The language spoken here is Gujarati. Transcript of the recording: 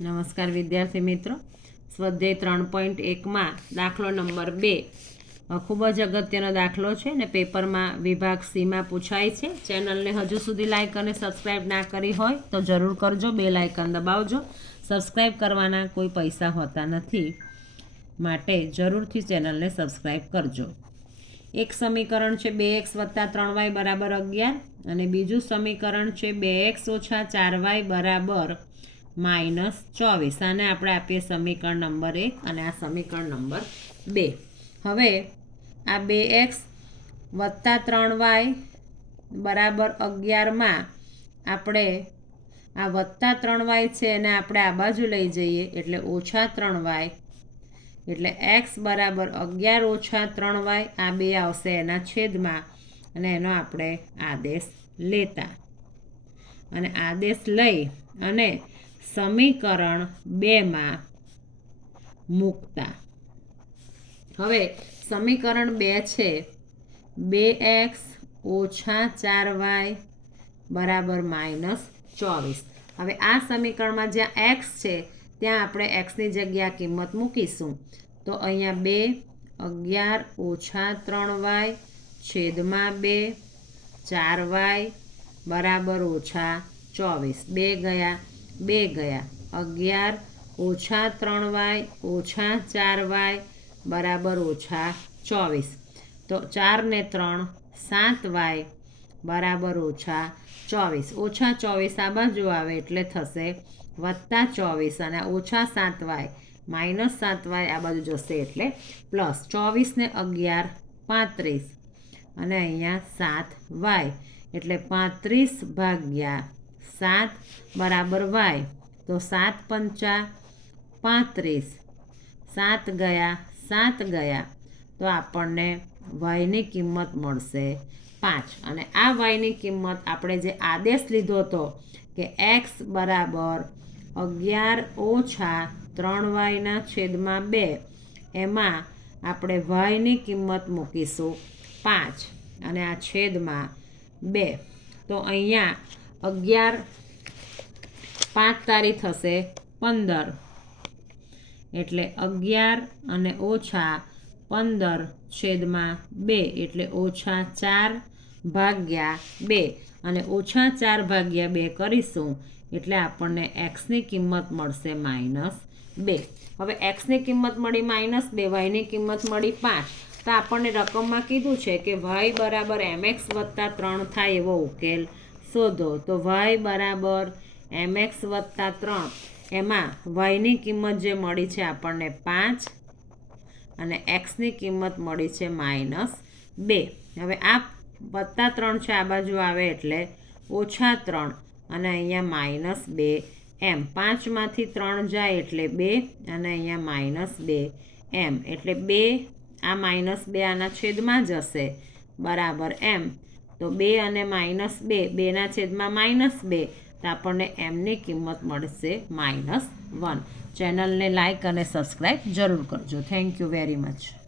નમસ્કાર વિદ્યાર્થી મિત્રો, સ્વાધ્યાય 3.1માં દાખલો નંબર 2 ખૂબ જ અગત્યનો દાખલો છે ને પેપરમાં વિભાગ સીમાં પૂછાય છે. ચેનલને હજુ સુધી લાઇક અને સબસ્ક્રાઈબ ના કરી હોય તો જરૂર કરજો, બેલ આઇકન દબાવજો. સબસ્ક્રાઈબ કરવાના કોઈ પૈસા હોતા નથી, માટે જરૂરથી ચેનલને સબસ્ક્રાઈબ કરજો. એક સમીકરણ છે 2x + 3y = 11 અને બીજું સમીકરણ છે 2x - 4y = -24. આને આપણે આપીએ સમીકરણ નંબર 1 અને આ સમીકરણ નંબર 2. હવે આ 2x + 3y = 11માં આપણે આ +3y છે એને આપણે આ બાજુ લઈ જઈએ એટલે -3y, એટલે x = 11 - 3y. આ 2 આવશે એના છેદમાં અને એનો આપણે આદેશ લેતા અને આદેશ લઈ અને સમીકરણ 2માં મૂકતા. હવે સમીકરણ 2 છે 2x - 4y = -24. હવે આ સમીકરણમાં જ્યાં x છે ત્યાં આપણે xની જગ્યા કિંમત મૂકીશું. તો અહીંયા 2 11 - 3y છેદમાં 2 4y = -24. 2 ગયા 2 ગયા 11 - 3y - 4y = -24. તો 4 ને 3 7y = -24. -24 આ બાજુ આવે એટલે થશે +24 અને -7y -7y આ બાજુ જશે એટલે +24 ને 11 35 અને અહીંયા 7y એટલે 35/7 = y. તો 7 × 5 = 35. 7 ગયા 7 ગયા તો આપણને yની કિંમત મળશે 5. અને આ yની કિંમત આપણે જે આદેશ લીધો હતો કે x = 11 - 3y/2 એમાં આપણે yની કિંમત મૂકીશું 5 અને આ છેદમાં 2. તો અહીંયા 11 5 તારી થશે 15 એટલે 11 અને -15 છેદમાં 2 એટલે -4/2 અને -4/2 કરીશું એટલે આપણને xની કિંમત મળશે -2. હવે xની કિંમત મળી -2, yની કિંમત મળી 5. તો આપણને રકમમાં કીધું છે કે y = mx + 3 થાય એવો ઉકેલ શોધો. તો y = mx + 3 એમાં yની કિંમત જે મળી છે આપણને 5 અને xની કિંમત મળી છે -2. હવે આ +3 છે આ બાજુ આવે એટલે -3 અને અહીંયા -2 એમ. 5માંથી 3 જાય એટલે 2 અને અહીંયા -2 એમ. એટલે 2 આ -2 આના છેદમાં જશે બરાબર એમ. તો 2 અને -2 2ના છેદમાં -2 તો આપણને mની કિંમત મળશે -1. ચેનલને લાઇક અને સબસ્ક્રાઈબ જરૂર કરજો. Thank you very much.